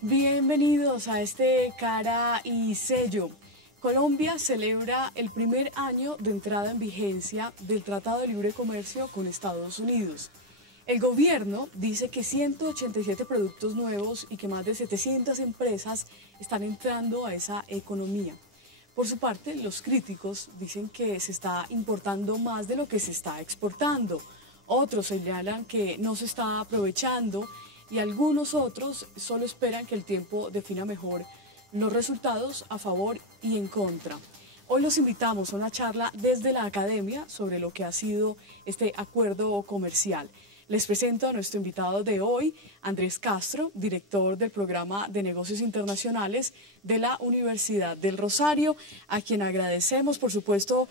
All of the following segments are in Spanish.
Bienvenidos a este Cara y Sello. Colombia celebra el primer año de entrada en vigencia del Tratado de Libre Comercio con Estados Unidos. El gobierno dice que 187 productos nuevos y que más de 700 empresas están entrando a esa economía. Por su parte, los críticos dicen que se está importando más de lo que se está exportando. Otros señalan que no se está aprovechando y algunos otros solo esperan que el tiempo defina mejor los resultados a favor y en contra. Hoy los invitamos a una charla desde la academia sobre lo que ha sido este acuerdo comercial. Les presento a nuestro invitado de hoy, Andrés Castro, director del programa de negocios internacionales de la Universidad del Rosario, a quien agradecemos, por supuesto.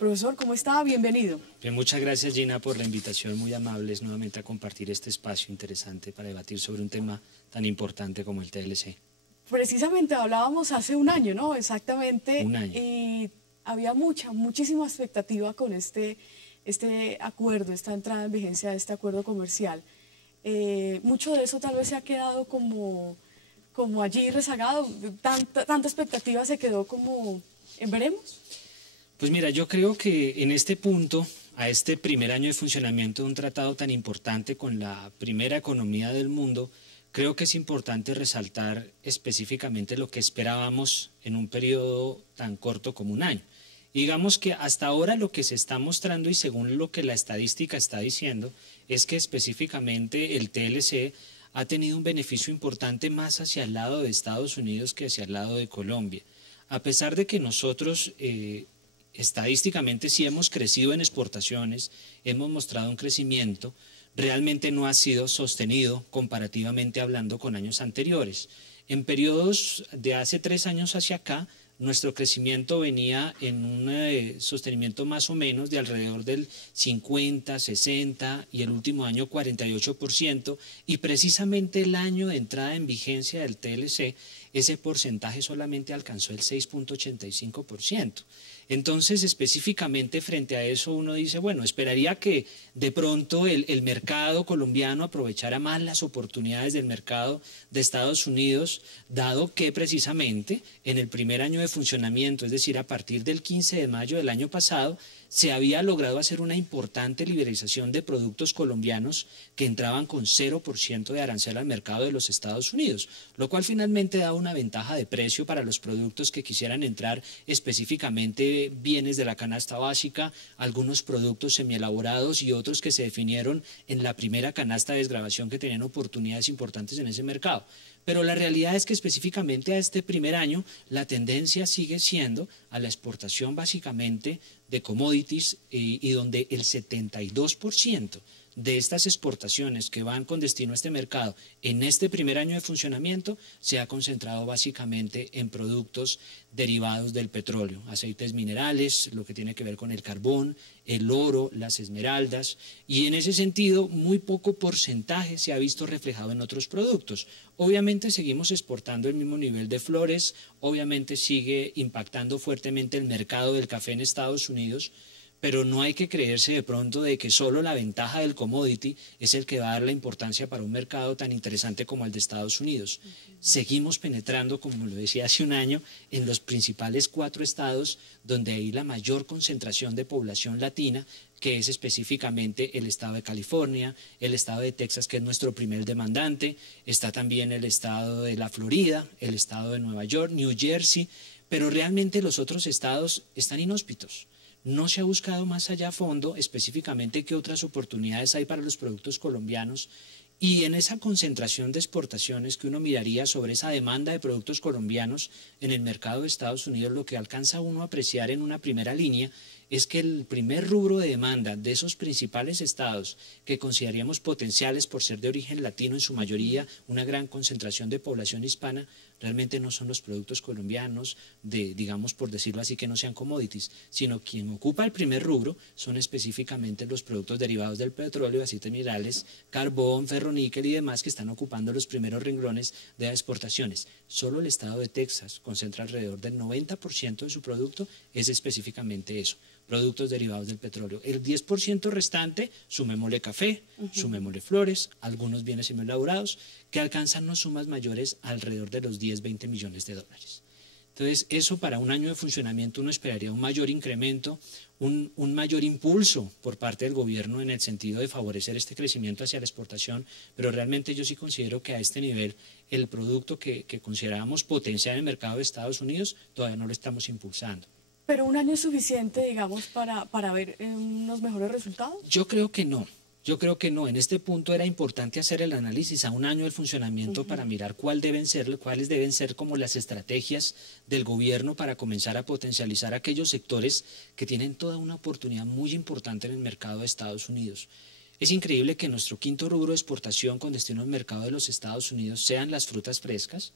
Profesor, ¿cómo está? Bienvenido. Bien, muchas gracias, Gina, por la invitación, muy amables nuevamente a compartir este espacio interesante para debatir sobre un tema tan importante como el TLC. Precisamente hablábamos hace un año, ¿no? Exactamente. Un año. Y había muchísima expectativa con este acuerdo, esta entrada en vigencia de este acuerdo comercial. Mucho de eso tal vez se ha quedado como allí rezagado, tanta expectativa se quedó como en veremos. Pues mira, yo creo que en este punto, a este primer año de funcionamiento de un tratado tan importante con la primera economía del mundo, creo que es importante resaltar específicamente lo que esperábamos en un periodo tan corto como un año. Y digamos que hasta ahora lo que se está mostrando y según lo que la estadística está diciendo es que específicamente el TLC ha tenido un beneficio importante más hacia el lado de Estados Unidos que hacia el lado de Colombia. A pesar de que nosotros estadísticamente sí hemos crecido en exportaciones, hemos mostrado un crecimiento, realmente no ha sido sostenido comparativamente hablando con años anteriores. En periodos de hace 3 años hacia acá, nuestro crecimiento venía en un sostenimiento más o menos de alrededor del 50, 60 y el último año 48%, y precisamente el año de entrada en vigencia del TLC, ese porcentaje solamente alcanzó el 6.85%. Entonces, específicamente frente a eso uno dice, bueno, esperaría que de pronto el mercado colombiano aprovechara más las oportunidades del mercado de Estados Unidos, dado que precisamente en el primer año de funcionamiento, es decir, a partir del 15 de mayo del año pasado, se había logrado hacer una importante liberalización de productos colombianos que entraban con 0% de arancel al mercado de los Estados Unidos, lo cual finalmente da una ventaja de precio para los productos que quisieran entrar, específicamente bienes de la canasta básica, algunos productos semielaborados y otros que se definieron en la primera canasta de desgravación que tenían oportunidades importantes en ese mercado. Pero la realidad es que específicamente a este primer año la tendencia sigue siendo a la exportación básicamente de commodities y donde el 72% de estas exportaciones que van con destino a este mercado en este primer año de funcionamiento se ha concentrado básicamente en productos derivados del petróleo, aceites minerales, lo que tiene que ver con el carbón, el oro, las esmeraldas, y en ese sentido muy poco porcentaje se ha visto reflejado en otros productos. Obviamente seguimos exportando el mismo nivel de flores, obviamente sigue impactando fuertemente el mercado del café en Estados Unidos, pero no hay que creerse de pronto de que solo la ventaja del commodity es el que va a dar la importancia para un mercado tan interesante como el de Estados Unidos. Seguimos penetrando, como lo decía hace un año, en los principales 4 estados donde hay la mayor concentración de población latina, que es específicamente el estado de California, el estado de Texas, que es nuestro primer demandante, está también el estado de la Florida, el estado de Nueva York, New Jersey, pero realmente los otros estados están inhóspitos. No se ha buscado más allá a fondo específicamente qué otras oportunidades hay para los productos colombianos, y en esa concentración de exportaciones que uno miraría sobre esa demanda de productos colombianos en el mercado de Estados Unidos, lo que alcanza uno a apreciar en una primera línea es que el primer rubro de demanda de esos principales estados que consideraríamos potenciales por ser de origen latino en su mayoría, una gran concentración de población hispana, realmente no son los productos colombianos, digamos por decirlo así, que no sean commodities, sino quien ocupa el primer rubro son específicamente los productos derivados del petróleo, aceites minerales, carbón, ferroníquel y demás, que están ocupando los primeros renglones de las exportaciones. Solo el estado de Texas concentra alrededor del 90% de su producto, es específicamente eso. productos derivados del petróleo. El 10% restante, sumémosle café, sumémosle flores, algunos bienes semielaborados, que alcanzan unas sumas mayores alrededor de los 10-20 millones de dólares. Entonces, eso para un año de funcionamiento uno esperaría un mayor incremento, un mayor impulso por parte del gobierno en el sentido de favorecer este crecimiento hacia la exportación, pero realmente yo sí considero que a este nivel el producto que considerábamos potencial en el mercado de Estados Unidos todavía no lo estamos impulsando. ¿Pero un año es suficiente, digamos, para ver unos mejores resultados? Yo creo que no. Yo creo que no. En este punto era importante hacer el análisis a un año del funcionamiento para mirar cuáles deben ser como las estrategias del gobierno para comenzar a potencializar aquellos sectores que tienen toda una oportunidad muy importante en el mercado de Estados Unidos. Es increíble que nuestro quinto rubro de exportación con destino al mercado de los Estados Unidos sean las frutas frescas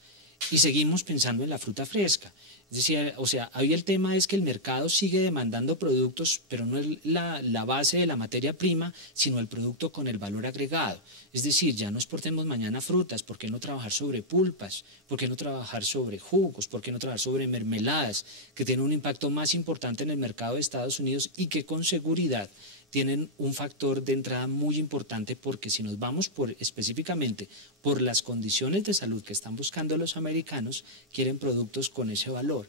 y seguimos pensando en la fruta fresca. Es decir, o sea, ahí el tema es que el mercado sigue demandando productos, pero no es la base de la materia prima, sino el producto con el valor agregado. Es decir, ya no exportemos mañana frutas, ¿por qué no trabajar sobre pulpas? ¿Por qué no trabajar sobre jugos? ¿Por qué no trabajar sobre mermeladas? Que tienen un impacto más importante en el mercado de Estados Unidos y que con seguridad tienen un factor de entrada muy importante, porque si nos vamos específicamente por las condiciones de salud que están buscando los americanos, quieren productos con ese valor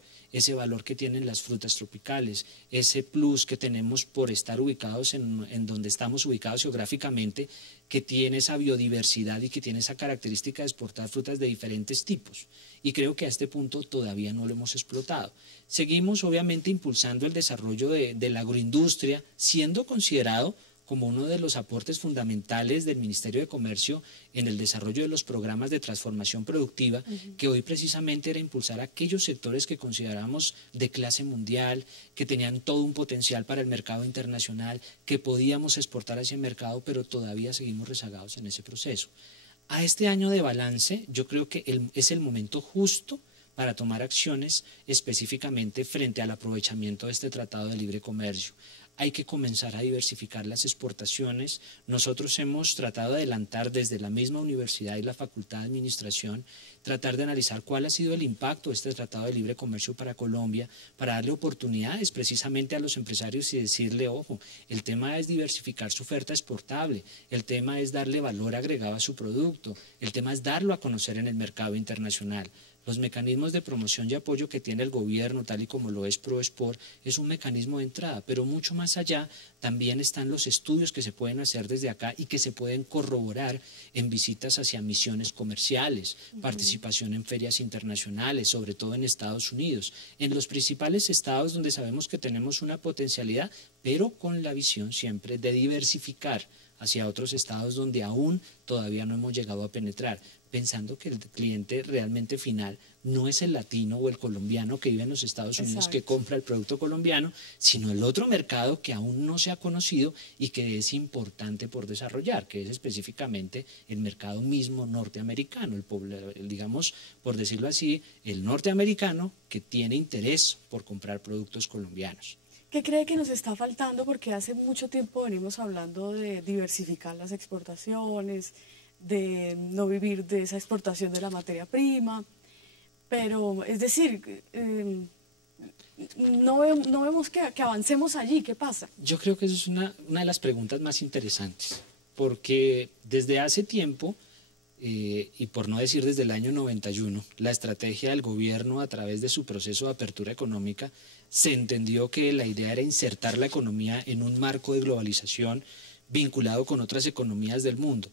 que tienen las frutas tropicales, ese plus que tenemos por estar ubicados en donde estamos ubicados geográficamente, que tiene esa biodiversidad y que tiene esa característica de exportar frutas de diferentes tipos. Y creo que a este punto todavía no lo hemos explotado. Seguimos obviamente impulsando el desarrollo de la agroindustria, siendo considerado como uno de los aportes fundamentales del Ministerio de Comercio en el desarrollo de los programas de transformación productiva, que hoy precisamente era impulsar aquellos sectores que consideramos de clase mundial, que tenían todo un potencial para el mercado internacional, que podíamos exportar hacia el mercado, pero todavía seguimos rezagados en ese proceso. A este año de balance, yo creo que es el momento justo para tomar acciones específicamente frente al aprovechamiento de este Tratado de Libre Comercio. Hay que comenzar a diversificar las exportaciones. Nosotros hemos tratado de adelantar desde la misma universidad y la Facultad de Administración, tratar de analizar cuál ha sido el impacto de este Tratado de Libre Comercio para Colombia, para darle oportunidades precisamente a los empresarios y decirle, ojo, el tema es diversificar su oferta exportable, el tema es darle valor agregado a su producto, el tema es darlo a conocer en el mercado internacional. Los mecanismos de promoción y apoyo que tiene el gobierno, tal y como lo es ProExport, es un mecanismo de entrada, pero mucho más allá también están los estudios que se pueden hacer desde acá y que se pueden corroborar en visitas hacia misiones comerciales, participación en ferias internacionales, sobre todo en Estados Unidos, en los principales estados donde sabemos que tenemos una potencialidad, pero con la visión siempre de diversificar hacia otros estados donde aún todavía no hemos llegado a penetrar, pensando que el cliente realmente final no es el latino o el colombiano que vive en los Estados Unidos que compra el producto colombiano, sino el otro mercado que aún no se ha conocido y que es importante por desarrollar, que es específicamente el mercado mismo norteamericano, digamos, por decirlo así, el norteamericano que tiene interés por comprar productos colombianos. ¿Qué cree que nos está faltando? Porque hace mucho tiempo venimos hablando de diversificar las exportaciones, de no vivir de esa exportación de la materia prima, pero es decir, no vemos que avancemos allí. ¿Qué pasa? Yo creo que eso es una de las preguntas más interesantes, porque desde hace tiempo, y por no decir desde el año 91, la estrategia del gobierno a través de su proceso de apertura económica se entendió que la idea era insertar la economía en un marco de globalización vinculado con otras economías del mundo.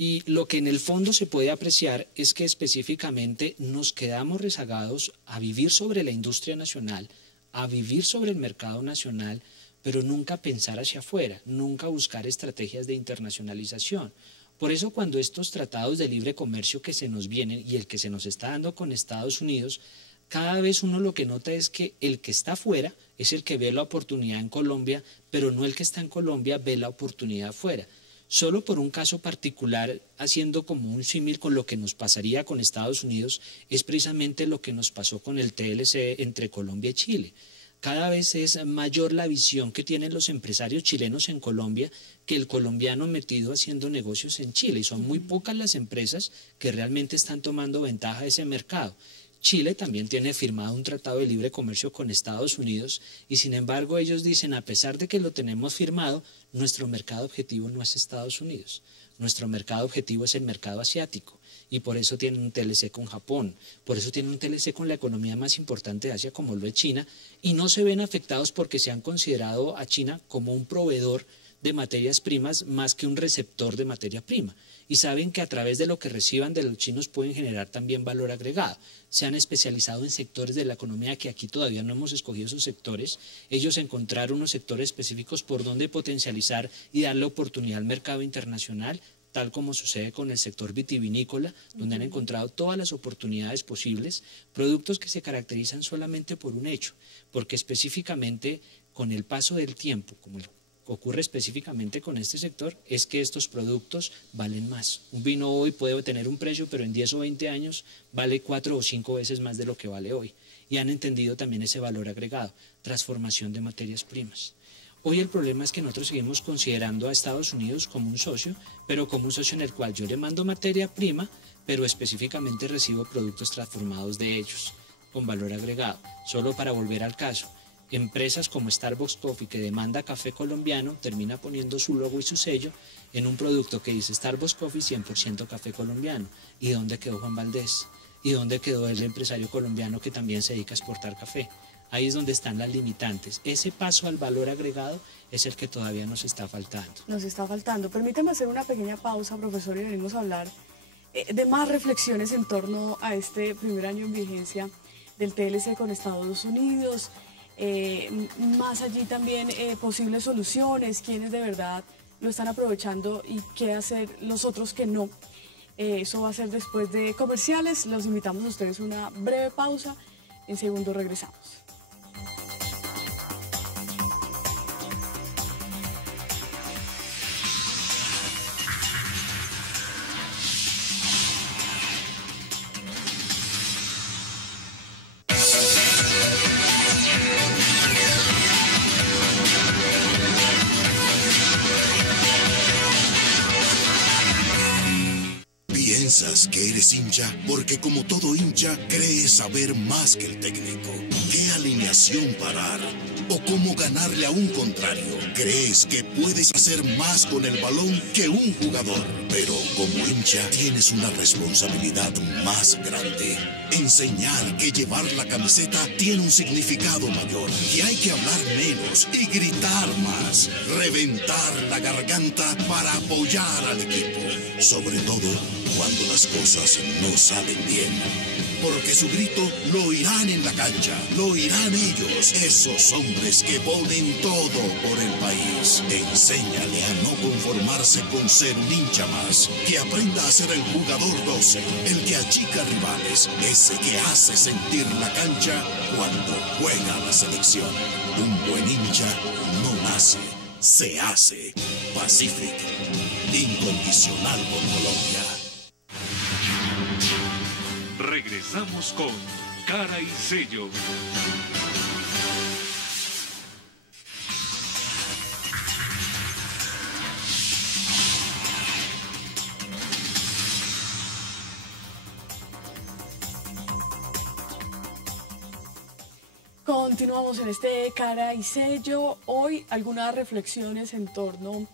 Y lo que en el fondo se puede apreciar es que específicamente nos quedamos rezagados a vivir sobre la industria nacional, a vivir sobre el mercado nacional, pero nunca pensar hacia afuera, nunca buscar estrategias de internacionalización. Por eso cuando estos tratados de libre comercio que se nos vienen y el que se nos está dando con Estados Unidos, cada vez uno lo que nota es que el que está afuera es el que ve la oportunidad en Colombia, pero no el que está en Colombia ve la oportunidad afuera. Solo por un caso particular, haciendo como un símil con lo que nos pasaría con Estados Unidos, es precisamente lo que nos pasó con el TLC entre Colombia y Chile. Cada vez es mayor la visión que tienen los empresarios chilenos en Colombia que el colombiano metido haciendo negocios en Chile, y son muy pocas las empresas que realmente están tomando ventaja de ese mercado. Chile también tiene firmado un tratado de libre comercio con Estados Unidos y sin embargo ellos dicen, a pesar de que lo tenemos firmado, nuestro mercado objetivo no es Estados Unidos, nuestro mercado objetivo es el mercado asiático y por eso tienen un TLC con Japón, por eso tienen un TLC con la economía más importante de Asia como lo es China y no se ven afectados porque se han considerado a China como un proveedor de materias primas más que un receptor de materia prima y saben que a través de lo que reciban de los chinos pueden generar también valor agregado. Se han especializado en sectores de la economía que aquí todavía no hemos escogido esos sectores. Ellos encontraron unos sectores específicos por donde potencializar y darle oportunidad al mercado internacional, tal como sucede con el sector vitivinícola, donde han encontrado todas las oportunidades posibles, productos que se caracterizan solamente por un hecho, porque específicamente con el paso del tiempo, como ocurre específicamente con este sector, es que estos productos valen más. Un vino hoy puede tener un precio, pero en 10 o 20 años vale 4 o 5 veces más de lo que vale hoy. Y han entendido también ese valor agregado, transformación de materias primas. Hoy el problema es que nosotros seguimos considerando a Estados Unidos como un socio, pero como un socio en el cual yo le mando materia prima, pero específicamente recibo productos transformados de ellos, con valor agregado. Solo para volver al caso, empresas como Starbucks Coffee, que demanda café colombiano, termina poniendo su logo y su sello en un producto que dice Starbucks Coffee 100% café colombiano. ¿Y dónde quedó Juan Valdés? ¿Y dónde quedó el empresario colombiano que también se dedica a exportar café? Ahí es donde están las limitantes. Ese paso al valor agregado es el que todavía nos está faltando. Nos está faltando. Permítame hacer una pequeña pausa, profesor, y venimos a hablar de más reflexiones en torno a este primer año en vigencia del TLC con Estados Unidos. Más allí también posibles soluciones, quienes de verdad lo están aprovechando y qué hacer los otros que no. Eso va a ser después de comerciales. Los invitamos a ustedes a una breve pausa. En segundo regresamos. ¿Piensas que eres hincha? Porque como todo hincha, crees saber más que el técnico. ¿Qué alineación parar? ¿O cómo ganarle a un contrario? ¿Crees que puedes hacer más con el balón que un jugador? Pero como hincha, tienes una responsabilidad más grande. Enseñar que llevar la camiseta tiene un significado mayor. Que hay que hablar menos y gritar más. Reventar la garganta para apoyar al equipo. Sobre todo cuando las cosas no salen bien. Porque su grito lo oirán en la cancha, lo oirán ellos, esos hombres que ponen todo por el país. Enséñale a no conformarse con ser un hincha más, que aprenda a ser el jugador 12, el que achica rivales, ese que hace sentir la cancha cuando juega la selección. Un buen hincha no nace, se hace. Pacific, incondicional por Colombia. Regresamos con Cara y Sello. Continuamos en este Cara y Sello. Hoy algunas reflexiones en torno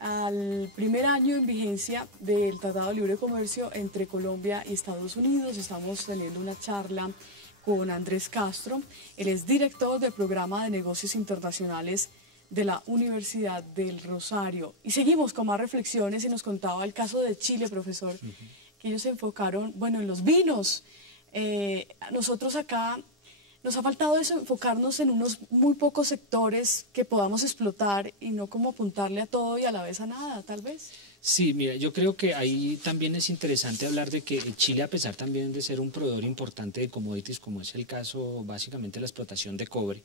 al primer año en vigencia del Tratado de Libre Comercio entre Colombia y Estados Unidos. Estamos teniendo una charla con Andrés Castro. Él es director del Programa de Negocios Internacionales de la Universidad del Rosario. Y seguimos con más reflexiones y nos contaba el caso de Chile, profesor, que ellos se enfocaron, bueno, en los vinos. Nosotros acá nos ha faltado eso, enfocarnos en unos muy pocos sectores que podamos explotar y no como apuntarle a todo y a la vez a nada, tal vez. Sí, mira, yo creo que ahí también es interesante hablar de que Chile, a pesar también de ser un proveedor importante de commodities, como es el caso básicamente de la explotación de cobre,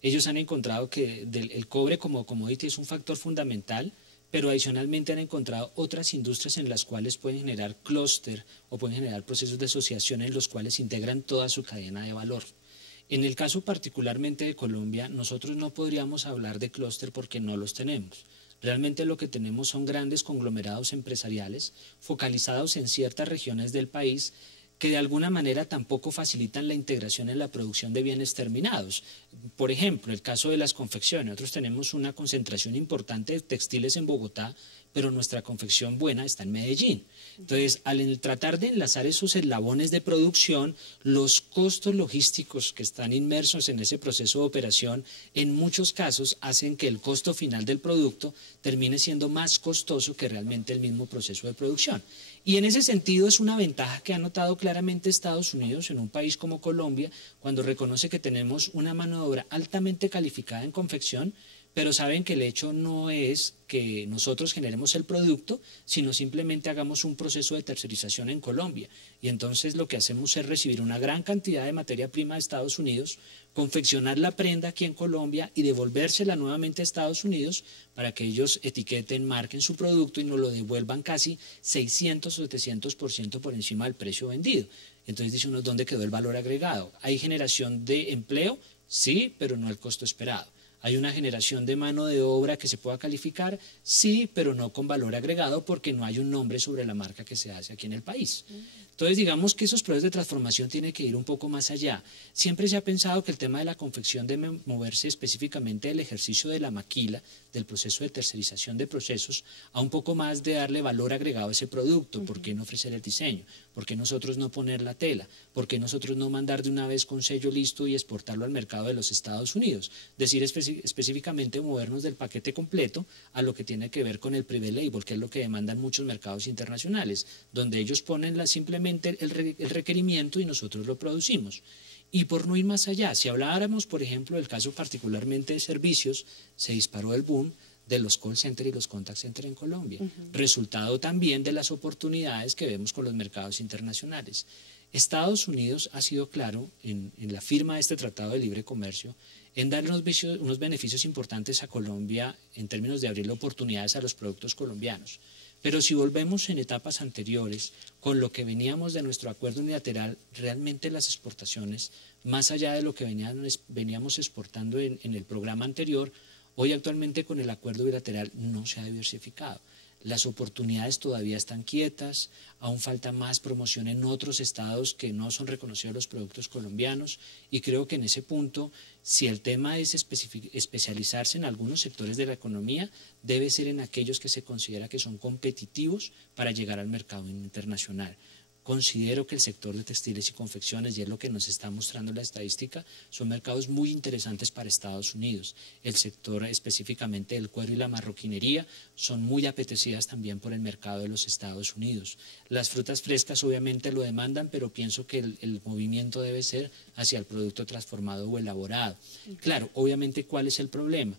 ellos han encontrado que el cobre como commodity es un factor fundamental, pero adicionalmente han encontrado otras industrias en las cuales pueden generar clúster o pueden generar procesos de asociación en los cuales integran toda su cadena de valor. En el caso particularmente de Colombia, nosotros no podríamos hablar de clúster porque no los tenemos. Realmente lo que tenemos son grandes conglomerados empresariales focalizados en ciertas regiones del país que de alguna manera tampoco facilitan la integración en la producción de bienes terminados. Por ejemplo, el caso de las confecciones. Nosotros tenemos una concentración importante de textiles en Bogotá, pero nuestra confección buena está en Medellín. Entonces, al tratar de enlazar esos eslabones de producción, los costos logísticos que están inmersos en ese proceso de operación, en muchos casos hacen que el costo final del producto termine siendo más costoso que realmente el mismo proceso de producción. Y en ese sentido es una ventaja que ha notado claramente Estados Unidos en un país como Colombia, cuando reconoce que tenemos una mano de obra altamente calificada en confección, pero saben que el hecho no es que nosotros generemos el producto, sino simplemente hagamos un proceso de tercerización en Colombia. Y entonces lo que hacemos es recibir una gran cantidad de materia prima de Estados Unidos, confeccionar la prenda aquí en Colombia y devolvérsela nuevamente a Estados Unidos para que ellos etiqueten, marquen su producto y nos lo devuelvan casi 600 o 700% por encima del precio vendido. Entonces dice uno, ¿dónde quedó el valor agregado? ¿Hay generación de empleo? Sí, pero no al costo esperado. ¿Hay una generación de mano de obra que se pueda calificar? Sí, pero no con valor agregado porque no hay un nombre sobre la marca que se hace aquí en el país. Entonces, digamos que esos procesos de transformación tienen que ir un poco más allá. Siempre se ha pensado que el tema de la confección debe moverse específicamente del ejercicio de la maquila, del proceso de tercerización de procesos, a un poco más de darle valor agregado a ese producto. ¿Por qué no ofrecer el diseño? ¿Por qué nosotros no poner la tela? ¿Por qué nosotros no mandar de una vez con sello listo y exportarlo al mercado de los Estados Unidos? Decir específicamente movernos del paquete completo a lo que tiene que ver con el private label, que es lo que demandan muchos mercados internacionales, donde ellos ponen simplemente el requerimiento y nosotros lo producimos. Y por no ir más allá, si habláramos, por ejemplo, del caso particularmente de servicios, se disparó el boom de los call centers y los contact centers en Colombia, resultado también de las oportunidades que vemos con los mercados internacionales. Estados Unidos ha sido claro en la firma de este Tratado de Libre Comercio en dar unos beneficios importantes a Colombia en términos de abrirle oportunidades a los productos colombianos. Pero si volvemos en etapas anteriores, con lo que veníamos de nuestro acuerdo unilateral, realmente las exportaciones, más allá de lo que veníamos exportando en el programa anterior, hoy actualmente con el acuerdo bilateral no se ha diversificado. Las oportunidades todavía están quietas, aún falta más promoción en otros estados que no son reconocidos los productos colombianos y creo que en ese punto, si el tema es especializarse en algunos sectores de la economía, debe ser en aquellos que se considera que son competitivos para llegar al mercado internacional. Considero que el sector de textiles y confecciones, y es lo que nos está mostrando la estadística, son mercados muy interesantes para Estados Unidos. El sector específicamente del cuero y la marroquinería son muy apetecidas también por el mercado de los Estados Unidos. Las frutas frescas obviamente lo demandan, pero pienso que el movimiento debe ser hacia el producto transformado o elaborado. Claro, obviamente, ¿cuál es el problema?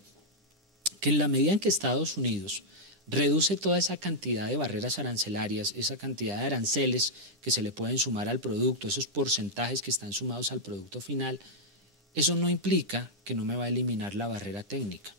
Que en la medida en que Estados Unidos reduce toda esa cantidad de barreras arancelarias, esa cantidad de aranceles que se le pueden sumar al producto, esos porcentajes que están sumados al producto final, eso no implica que no me va a eliminar la barrera técnica.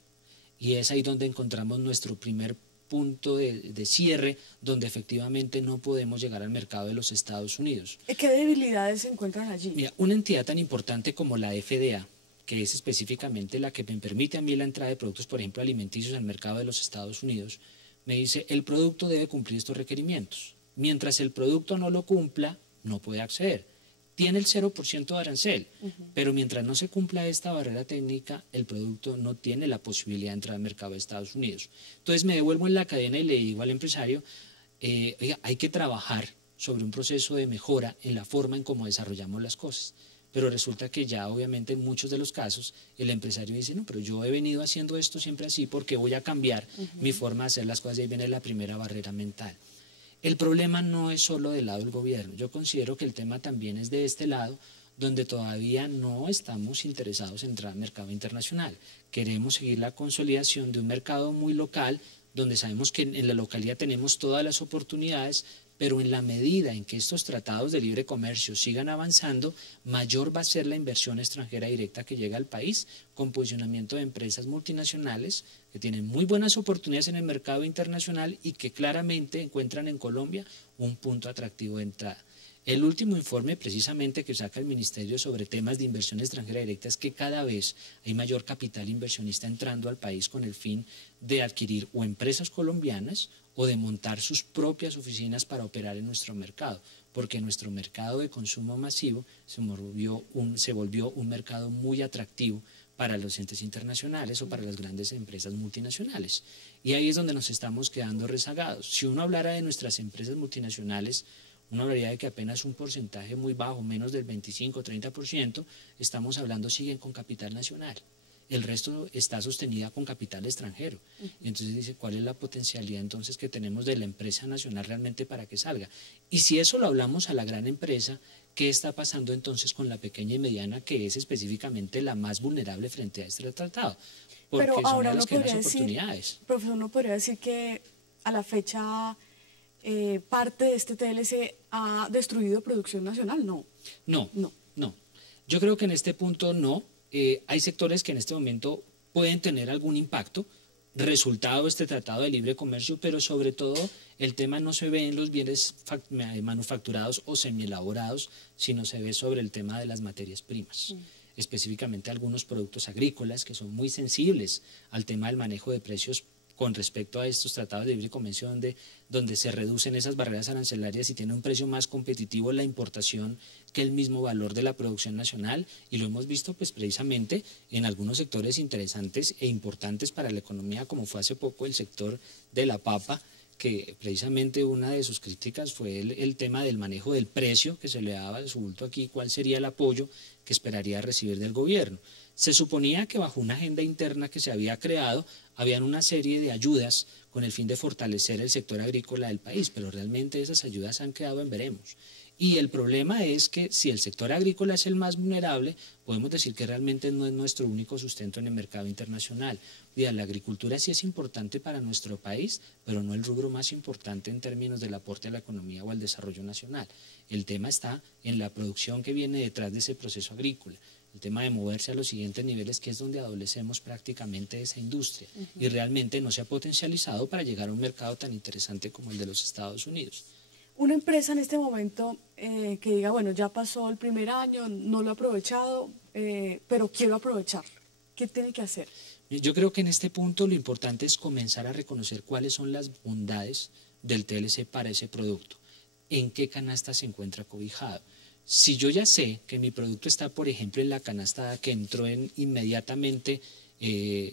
Y es ahí donde encontramos nuestro primer punto de cierre, donde efectivamente no podemos llegar al mercado de los Estados Unidos. ¿Qué debilidades se encuentran allí? Mira, una entidad tan importante como la FDA, que es específicamente la que me permite a mí la entrada de productos, por ejemplo, alimenticios al mercado de los Estados Unidos, me dice, el producto debe cumplir estos requerimientos. Mientras el producto no lo cumpla, no puede acceder. Tiene el 0% de arancel, pero mientras no se cumpla esta barrera técnica, el producto no tiene la posibilidad de entrar al mercado de Estados Unidos. Entonces me devuelvo en la cadena y le digo al empresario, oiga, hay que trabajar sobre un proceso de mejora en la forma en cómo desarrollamos las cosas. Pero resulta que ya obviamente en muchos de los casos el empresario dice, no, pero yo he venido haciendo esto siempre así porque voy a cambiar mi forma de hacer las cosas y ahí viene la primera barrera mental. El problema no es solo del lado del gobierno, yo considero que el tema también es de este lado donde todavía no estamos interesados en entrar al mercado internacional. Queremos seguir la consolidación de un mercado muy local donde sabemos que en la localidad tenemos todas las oportunidades, pero en la medida en que estos tratados de libre comercio sigan avanzando, mayor va a ser la inversión extranjera directa que llega al país, con posicionamiento de empresas multinacionales que tienen muy buenas oportunidades en el mercado internacional y que claramente encuentran en Colombia un punto atractivo de entrada. El último informe precisamente que saca el Ministerio sobre temas de inversión extranjera directa es que cada vez hay mayor capital inversionista entrando al país con el fin de adquirir o empresas colombianas o de montar sus propias oficinas para operar en nuestro mercado. porque nuestro mercado de consumo masivo se volvió un mercado muy atractivo para los entes internacionales o para las grandes empresas multinacionales. Y ahí es donde nos estamos quedando rezagados. Si uno hablara de nuestras empresas multinacionales, uno hablaría de que apenas un porcentaje muy bajo, menos del 25-30%, estamos hablando siguen con capital nacional. El resto está sostenida con capital extranjero. Entonces dice, ¿cuál es la potencialidad entonces que tenemos de la empresa nacional realmente para que salga? Y si eso lo hablamos a la gran empresa, ¿qué está pasando entonces con la pequeña y mediana, que es específicamente la más vulnerable frente a este tratado? Porque pero ahora son las que podría más decir, oportunidades. profesor, ¿no podría decir que a la fecha parte de este TLC ha destruido producción nacional? No. No. Yo creo que en este punto no. Hay sectores que en este momento pueden tener algún impacto, resultado de este tratado de libre comercio, pero sobre todo el tema no se ve en los bienes manufacturados o semielaborados, sino se ve sobre el tema de las materias primas. Específicamente algunos productos agrícolas que son muy sensibles al tema del manejo de precios con respecto a estos tratados de libre comercio donde se reducen esas barreras arancelarias y tiene un precio más competitivo la importación que el mismo valor de la producción nacional, y lo hemos visto pues precisamente en algunos sectores interesantes e importantes para la economía, como fue hace poco el sector de la papa, que precisamente una de sus críticas fue el tema del manejo del precio que se le daba de su bulto aquí, cuál sería el apoyo que esperaría recibir del gobierno. Se suponía que bajo una agenda interna que se había creado, habían una serie de ayudas con el fin de fortalecer el sector agrícola del país, pero realmente esas ayudas han quedado en veremos. Y el problema es que si el sector agrícola es el más vulnerable, podemos decir que realmente no es nuestro único sustento en el mercado internacional. La agricultura sí es importante para nuestro país, pero no el rubro más importante en términos del aporte a la economía o al desarrollo nacional. El tema está en la producción que viene detrás de ese proceso agrícola. El tema de moverse a los siguientes niveles, que es donde adolecemos prácticamente de esa industria, y realmente no se ha potencializado para llegar a un mercado tan interesante como el de los Estados Unidos. Una empresa en este momento que diga, bueno, ya pasó el primer año, no lo he aprovechado, pero quiero aprovecharlo, ¿qué tiene que hacer? Yo creo que en este punto lo importante es comenzar a reconocer cuáles son las bondades del TLC para ese producto, en qué canasta se encuentra cobijado. Si yo ya sé que mi producto está, por ejemplo, en la canasta que entró inmediatamente,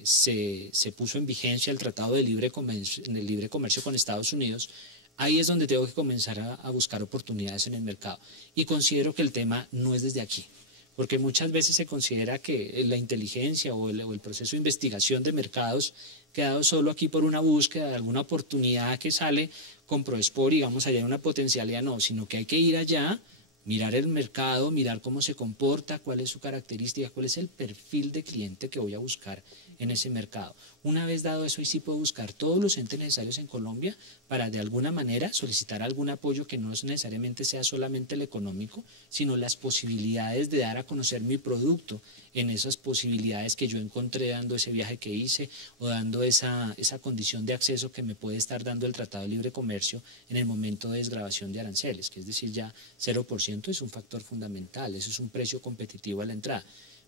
se puso en vigencia el Tratado de Libre Comercio con Estados Unidos, ahí es donde tengo que comenzar a buscar oportunidades en el mercado. Y considero que el tema no es desde aquí, porque muchas veces se considera que la inteligencia o el proceso de investigación de mercados quedado solo aquí por una búsqueda de alguna oportunidad que sale con Proespor y digamos allá hay una potencialidad, no, sino que hay que ir allá, mirar el mercado, mirar cómo se comporta, cuál es su característica, cuál es el perfil de cliente que voy a buscar en ese mercado. Una vez dado eso, ahí sí puedo buscar todos los entes necesarios en Colombia para de alguna manera solicitar algún apoyo que no necesariamente sea solamente el económico, sino las posibilidades de dar a conocer mi producto en esas posibilidades que yo encontré dando ese viaje que hice o dando esa condición de acceso que me puede estar dando el Tratado de Libre Comercio en el momento de desgravación de aranceles, que es decir, ya 0% es un factor fundamental, eso es un precio competitivo a la entrada.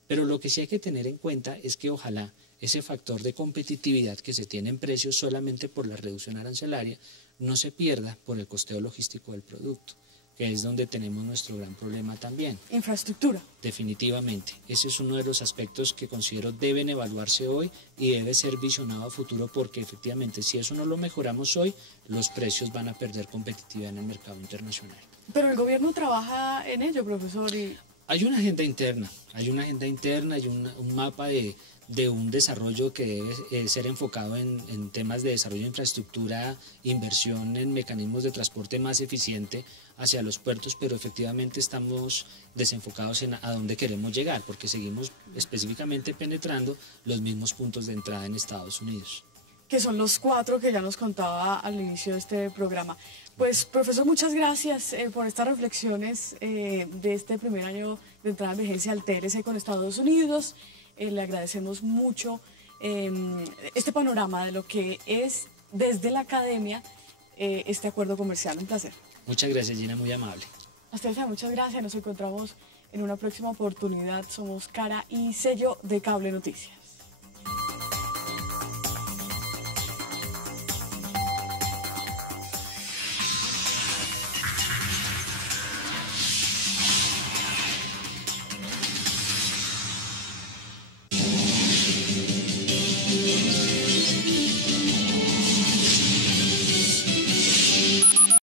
Pero lo que sí hay que tener en cuenta es que ojalá ese factor de competitividad que se tiene en precios solamente por la reducción arancelaria no se pierda por el costeo logístico del producto, que es donde tenemos nuestro gran problema también. Infraestructura. Definitivamente. Ese es uno de los aspectos que considero deben evaluarse hoy y debe ser visionado a futuro porque efectivamente si eso no lo mejoramos hoy, los precios van a perder competitividad en el mercado internacional. Pero el gobierno trabaja en ello, profesor. Hay una agenda interna, hay un mapa de un desarrollo que debe ser enfocado en temas de desarrollo de infraestructura, inversión en mecanismos de transporte más eficiente hacia los puertos, pero efectivamente estamos desenfocados en a dónde queremos llegar, porque seguimos específicamente penetrando los mismos puntos de entrada en Estados Unidos. Que son los 4 que ya nos contaba al inicio de este programa. Pues, profesor, muchas gracias por estas reflexiones de este primer año de entrada en vigencia al TLC con Estados Unidos. Le agradecemos mucho este panorama de lo que es desde la academia este acuerdo comercial. Un placer. Muchas gracias, Gina, muy amable. Hasta luego, muchas gracias. Nos encontramos en una próxima oportunidad. Somos Cara y Sello de Cable Noticias.